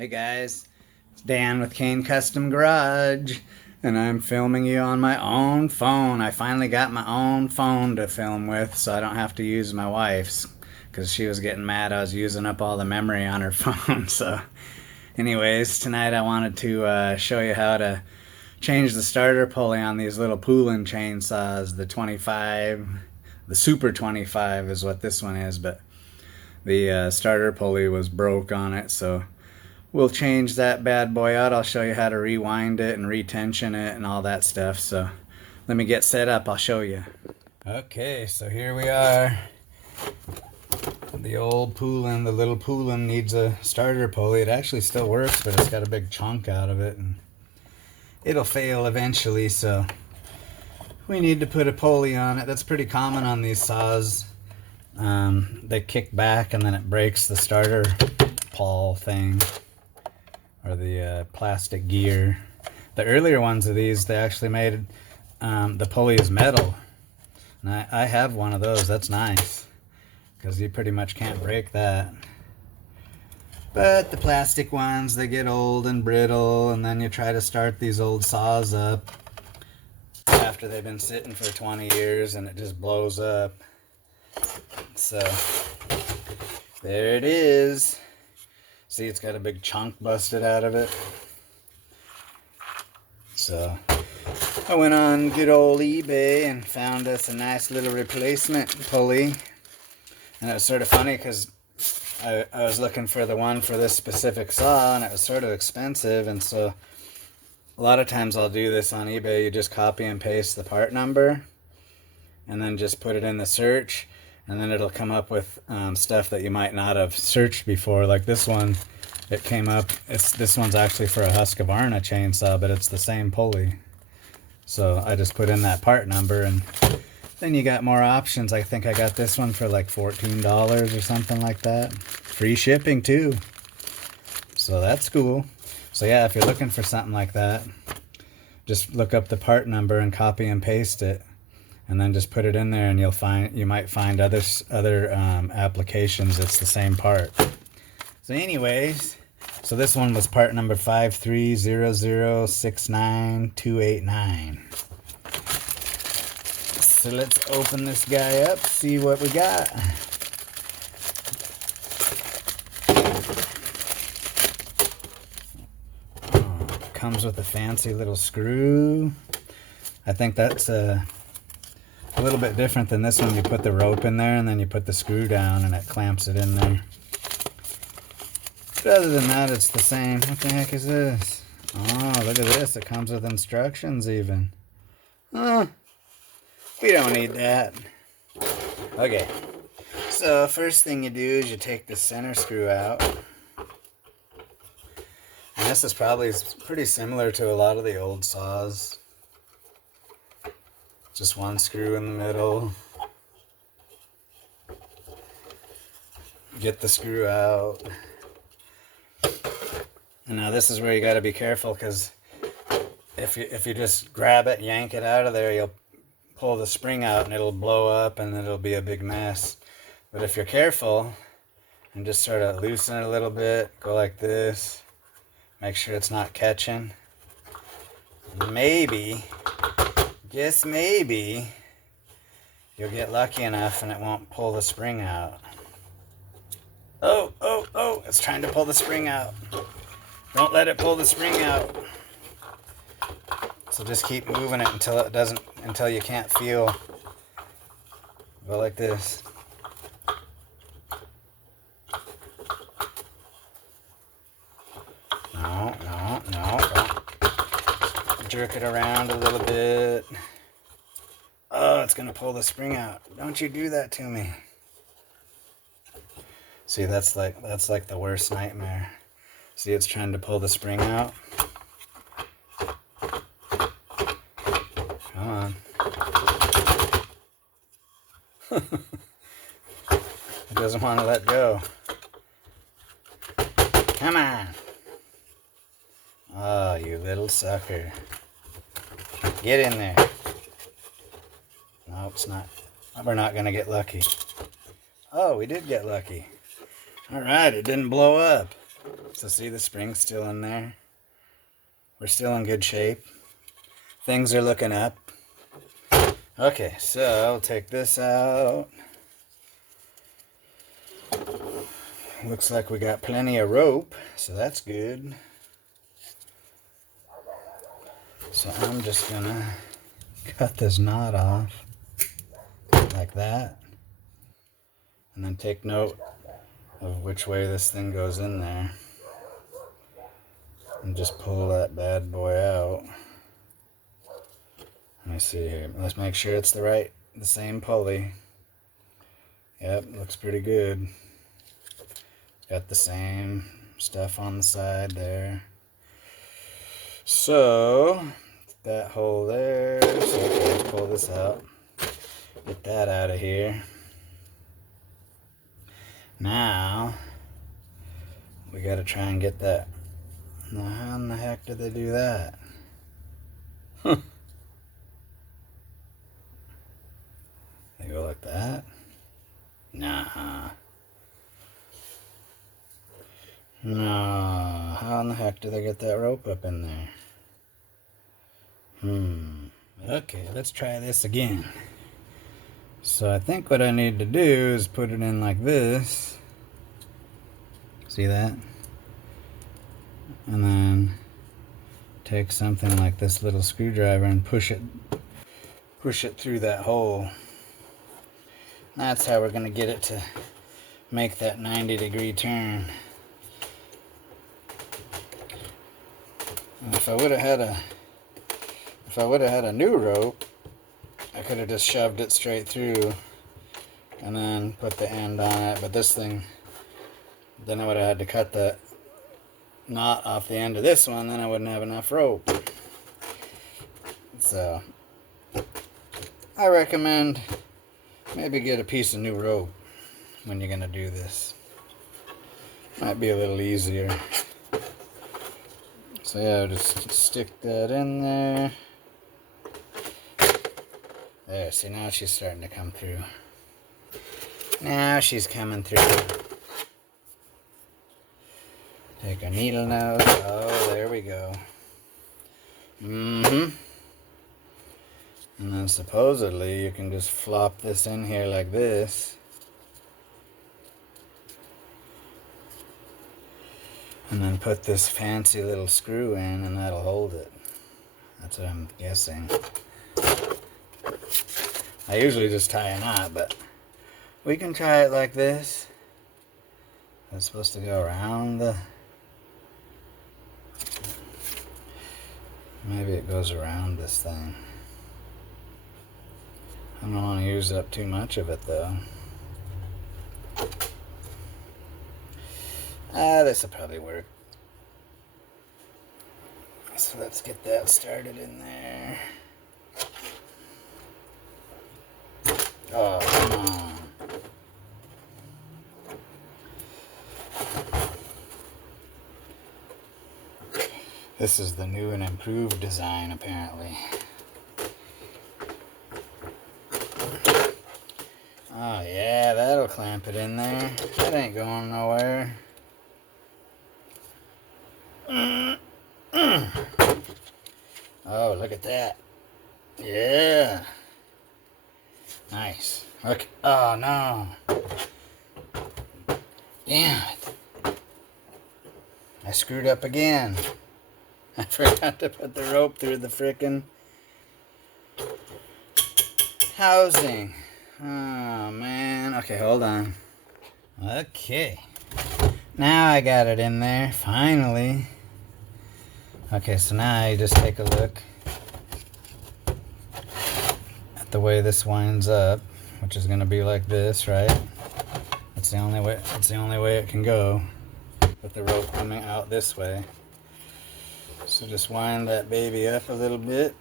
Hey guys, it's Dan with Kane Custom Garage, and I'm filming you on my own phone. I finally got my own phone to film with, so I don't have to use my wife's, because she was getting mad I was using up all the memory on her phone. So, anyways, tonight I wanted to show you how to change the starter pulley on these little Poulan chainsaws, the 25, the Super 25 is what this one is, but the starter pulley was broke on it, so we'll change that bad boy out. I'll show you how to rewind it and retension it and all that stuff. So let me get set up. I'll show you. Okay, so here we are. The old Poulan, the little Poulan needs a starter pulley. It actually still works, but it's got a big chunk out of it, and it'll fail eventually. So we need to put a pulley on it. That's pretty common on these saws. They kick back and then it breaks the starter pawl thing, or the plastic gear. The earlier ones of these, they actually made the pulley is metal, and I have one of those. That's nice, because you pretty much can't break that. But the plastic ones, they get old and brittle, and then you try to start these old saws up after they've been sitting for 20 years and it just blows up. So there it is. See, it's got a big chunk busted out of it. So I went on good old eBay and found us a nice little replacement pulley. And it was sort of funny because I was looking for the one for this specific saw, and it was sort of expensive. And so a lot of times I'll do this on eBay. You just copy and paste the part number and then just put it in the search. And then it'll come up with stuff that you might not have searched before. Like this one, it came up. This one's actually for a Husqvarna chainsaw, but it's the same pulley. So I just put in that part number, and then you got more options. I think I got this one for like $14 or something like that. Free shipping too. So that's cool. So yeah, if you're looking for something like that, just look up the part number and copy and paste it. And then just put it in there, and you might find other applications. It's the same part. So anyways, so this one was part number 530069289. So let's open this guy up, see what we got. Oh, comes with a fancy little screw. I think that's a little bit different than this one. You put the rope in there and then you put the screw down and it clamps it in there. But other than that, it's the same. What the heck is this? Oh, look at this. It comes with instructions even. Oh, we don't need that. Okay, so first thing you do is you take the center screw out. And this is probably pretty similar to a lot of the old saws. Just one screw in the middle. Get the screw out. And now this is where you got to be careful, because if you just grab it, yank it out of there, you'll pull the spring out and it'll blow up and it'll be a big mess. But if you're careful and just sort of loosen it a little bit, go like this, make sure it's not catching. Maybe, just maybe, you'll get lucky enough and it won't pull the spring out. Oh, it's trying to pull the spring out. Don't let it pull the spring out. So just keep moving it until you can't feel. Go like this. No. Jerk it around a little bit. Oh, it's gonna pull the spring out. Don't you do that to me. See, that's like the worst nightmare. See, it's trying to pull the spring out. Come on. It doesn't want to let go. Come on. Oh, you little sucker. Get in there. No, it's not. We're not going to get lucky. Oh, we did get lucky. Alright, it didn't blow up. So see, the spring's still in there. We're still in good shape. Things are looking up. Okay, so I'll take this out. Looks like we got plenty of rope, so that's good. So I'm just gonna cut this knot off like that, and then take note of which way this thing goes in there, and just pull that bad boy out. Let me see here. Let's make sure it's the same pulley. Yep, looks pretty good. Got the same stuff on the side there. So that hole there. So okay, let's pull this out. Get that out of here. Now we got to try and get that. Now how in the heck did they do that? Huh. They go like that? Nah. No. How in the heck did they get that rope up in there? Okay, let's try this again. So I think what I need to do is put it in like this. See that? And then take something like this little screwdriver and push it through that hole. That's how we're going to get it to make that 90-degree turn. And if I would have had a new rope, I could have just shoved it straight through and then put the end on it. But this thing, then I would have had to cut the knot off the end of this one, then I wouldn't have enough rope. So I recommend maybe get a piece of new rope when you're going to do this. Might be a little easier. So yeah, just stick that in there. There, see, now she's starting to come through. Now she's coming through. Take our needle nose. Oh, there we go. And then supposedly you can just flop this in here like this. And then put this fancy little screw in and that'll hold it. That's what I'm guessing. I usually just tie a knot, but we can try it like this. It's supposed to go around the... Maybe it goes around this thing. I don't want to use up too much of it though. This will probably work. So let's get that started in there. Oh, come on. This is the new and improved design, apparently. Oh yeah, that'll clamp it in there. That ain't going nowhere. Oh, look at that. Yeah. Nice. Okay. Oh no. Damn it. I screwed up again. I forgot to put the rope through the frickin' housing. Oh man. Okay, hold on. Okay. Now I got it in there, finally. Okay, so now you just take a look at the way this winds up, which is gonna be like this, right? That's the only way it can go, with the rope coming out this way. So just wind that baby up a little bit.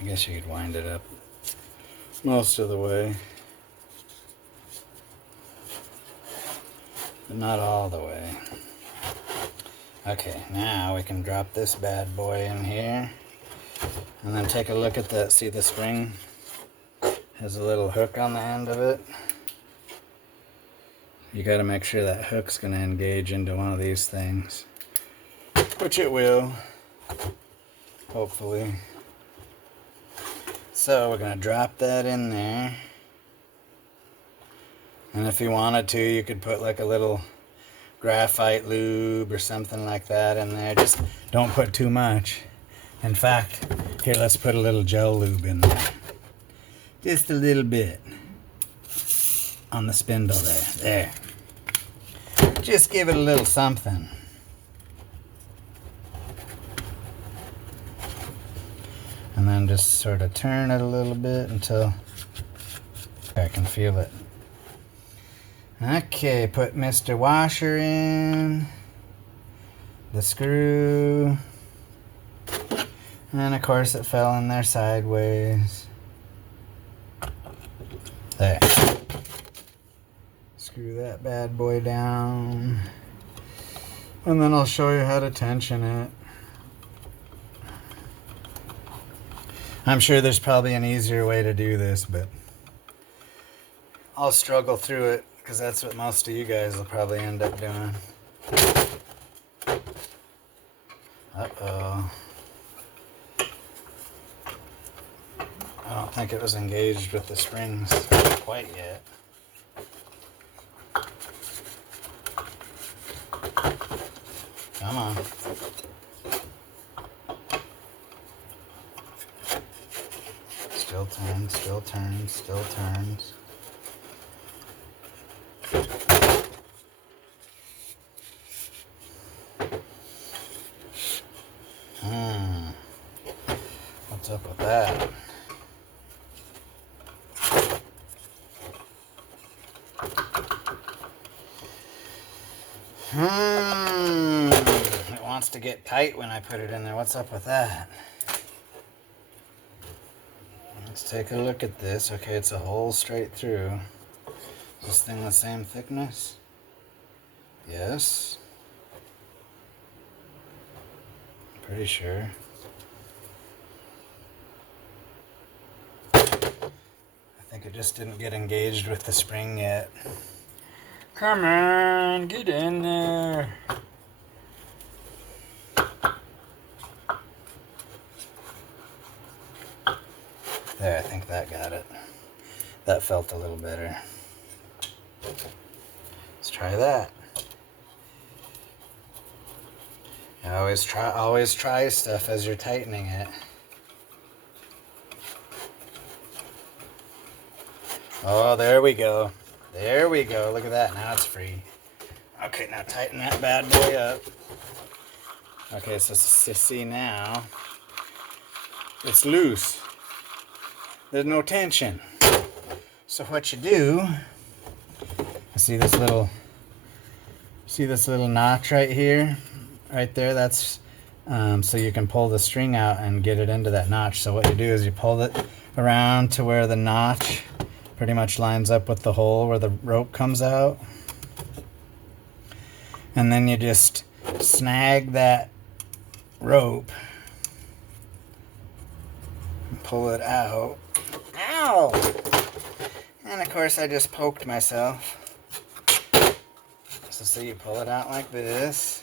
I guess you could wind it up most of the way, but not all the way. Okay, now we can drop this bad boy in here, and then take a look at that. See the spring has a little hook on the end of it. You got to make sure that hook's going to engage into one of these things, which it will, hopefully. So we're going to drop that in there. And if you wanted to, you could put like a little graphite lube or something like that in there. Just don't put too much. In fact, here, let's put a little gel lube in there. Just a little bit on the spindle there. There. Just give it a little something. And then just sort of turn it a little bit until I can feel it. Okay, put Mr. Washer in, the screw, and of course it fell in there sideways. There. Screw that bad boy down, and then I'll show you how to tension it. I'm sure there's probably an easier way to do this, but I'll struggle through it because that's what most of you guys will probably end up doing. Uh-oh. I don't think it was engaged with the springs quite yet. Come on. Still turns, still turns, still turns. What's up with that? It wants to get tight when I put it in there. What's up with that? Let's take a look at this. Okay, it's a hole straight through. Is this thing the same thickness? Yes. Pretty sure. I think it just didn't get engaged with the spring yet. Come on, get in there. There, I think that got it. That felt a little better. Let's try that. You always try stuff as you're tightening it. Oh, there we go. There we go. Look at that. Now it's free. Okay, now tighten that bad boy up. Okay, so see now, it's loose. There's no tension. So what you do, see this little notch right here? Right there, that's so you can pull the string out and get it into that notch. So what you do is you pull it around to where the notch pretty much lines up with the hole where the rope comes out. And then you just snag that rope and pull it out. Ow! And of course I just poked myself. So you pull it out like this.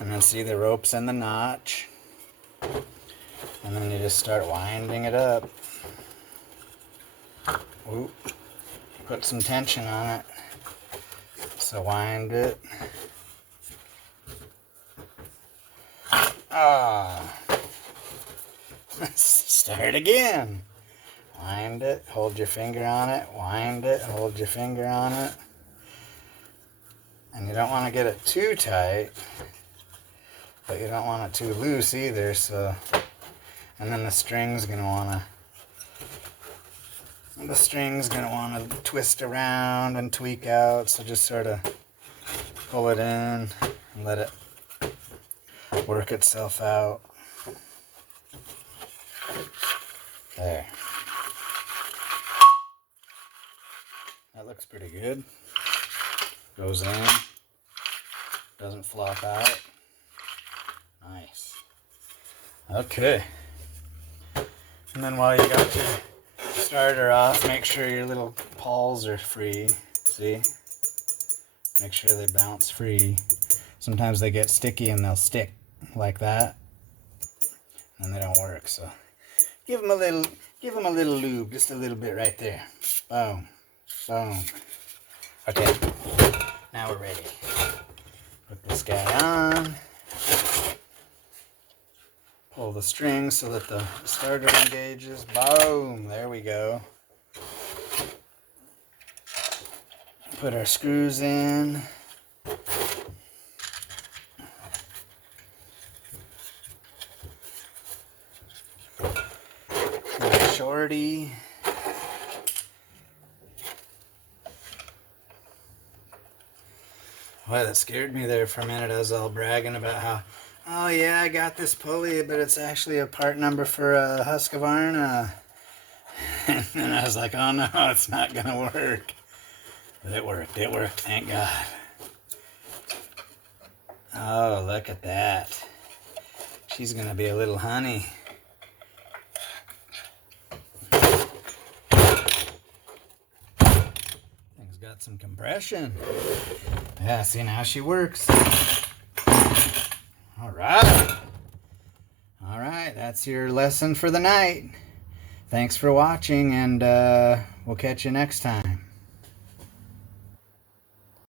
And then see the rope's in the notch. And then you just start winding it up. Ooh. Put some tension on it. So wind it. Start again. Wind it, hold your finger on it, wind it, hold your finger on it. And you don't want to get it too tight, but you don't want it too loose either, so. And then the string's gonna wanna twist around and tweak out, so just sort of pull it in and let it work itself out. There. That looks pretty good. Goes in. Doesn't flop out. Nice. Okay. And then while you got Start her off, make sure your little pawls are free. See? Make sure they bounce free. Sometimes they get sticky and they'll stick like that, and they don't work. So give them a little lube, just a little bit right there. Boom, boom. Okay, now we're ready. Put this guy on. Pull the string so that the starter engages. Boom, there we go. Put our screws in. Shorty. Boy, that scared me there for a minute. I was all bragging about how, oh yeah, I got this pulley, but it's actually a part number for a Husqvarna. And then I was like, oh no, it's not gonna work. But it worked, thank God. Oh, look at that. She's gonna be a little honey. Thing's got some compression. Yeah, see, now she works. All right. All right, that's your lesson for the night. Thanks for watching, and we'll catch you next time.